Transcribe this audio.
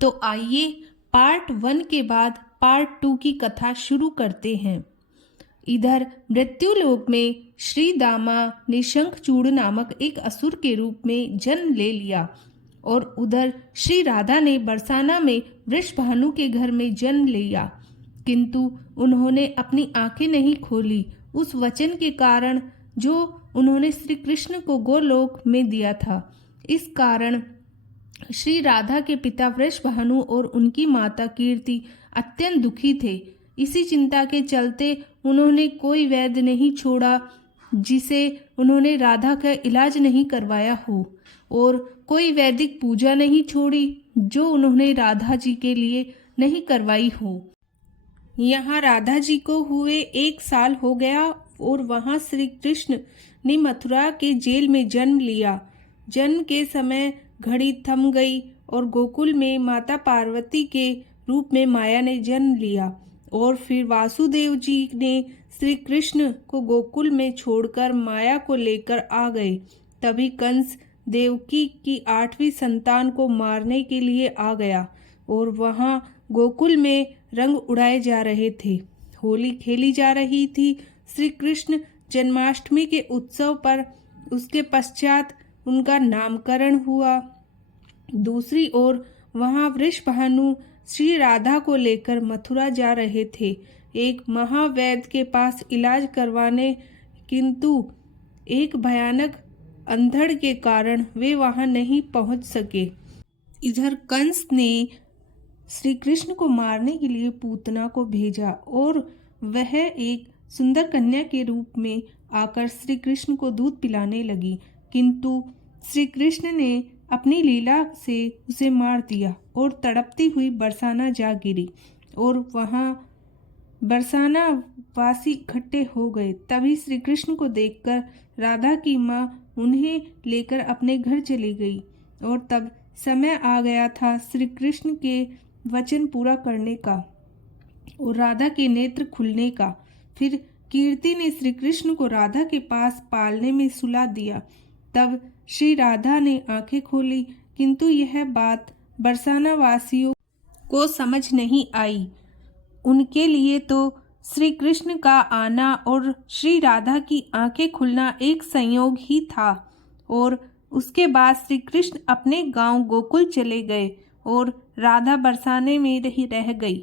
तो आइए पार्ट 1 के बाद पार्ट 2 की कथा शुरू करते हैं। इधर मृत्युलोक में श्री दामा ने शंखचूड़ नामक एक असुर के रूप में जन्म ले लिया और उधर श्री राधा ने बरसाना में वृषभानु के घर में जन्म लिया, किंतु उन्होंने अपनी आंखें नहीं खोली उस वचन के कारण जो उन्होंने श्री कृष्ण को गोलोक में दिया था। इस कारण श्री राधा के पिता वृषभानु और उनकी माता कीर्ति अत्यंत दुखी थे। इसी चिंता के चलते उन्होंने कोई वैद्य नहीं छोड़ा जिसे उन्होंने राधा का इलाज नहीं करवाया हो, और कोई वैदिक पूजा नहीं छोड़ी जो उन्होंने राधा जी के लिए नहीं करवाई हो। यहाँ राधा जी को हुए 1 साल हो गया और वहाँ श्री कृष्ण ने मथुरा के जेल में जन्म लिया। जन्म के समय घड़ी थम गई और गोकुल में माता पार्वती के रूप में माया ने जन्म लिया, और फिर वासुदेव जी ने श्री कृष्ण को गोकुल में छोड़कर माया को लेकर आ गए। तभी कंस देवकी की 8वीं संतान को मारने के लिए आ गया और वहाँ गोकुल में रंग उड़ाए जा रहे थे, होली खेली जा रही थी। श्री कृष्ण जन्माष्टमी के उत्सव पर उसके पश्चात उनका नामकरण हुआ। दूसरी ओर वहाँ वृषभानु श्री राधा को लेकर मथुरा जा रहे थे एक महावैद्य के पास इलाज करवाने, किंतु एक भयानक अंधड़ के कारण वे वहां नहीं पहुंच सके। इधर कंस ने श्री कृष्ण को मारने के लिए पूतना को भेजा और वह एक सुंदर कन्या के रूप में आकर श्री कृष्ण को दूध पिलाने लगी, किंतु श्री कृष्ण ने अपनी लीला से उसे मार दिया और तड़पती हुई बरसाना जा गिरी और वहाँ बरसाना वासी इकट्ठे हो गए। तभी श्री कृष्ण को देखकर राधा की माँ उन्हें लेकर अपने घर चली गई और तब समय आ गया था श्री कृष्ण के वचन पूरा करने का और राधा के नेत्र खुलने का। फिर कीर्ति ने श्री कृष्ण को राधा के पास पालने में सुला दिया। तब श्री राधा ने आंखें खोली, किंतु यह बात बरसाना वासियों को समझ नहीं आई। उनके लिए तो श्री कृष्ण का आना और श्री राधा की आंखें खुलना एक संयोग ही था। और उसके बाद श्री कृष्ण अपने गांव गोकुल चले गए और राधा बरसाने में रह गई।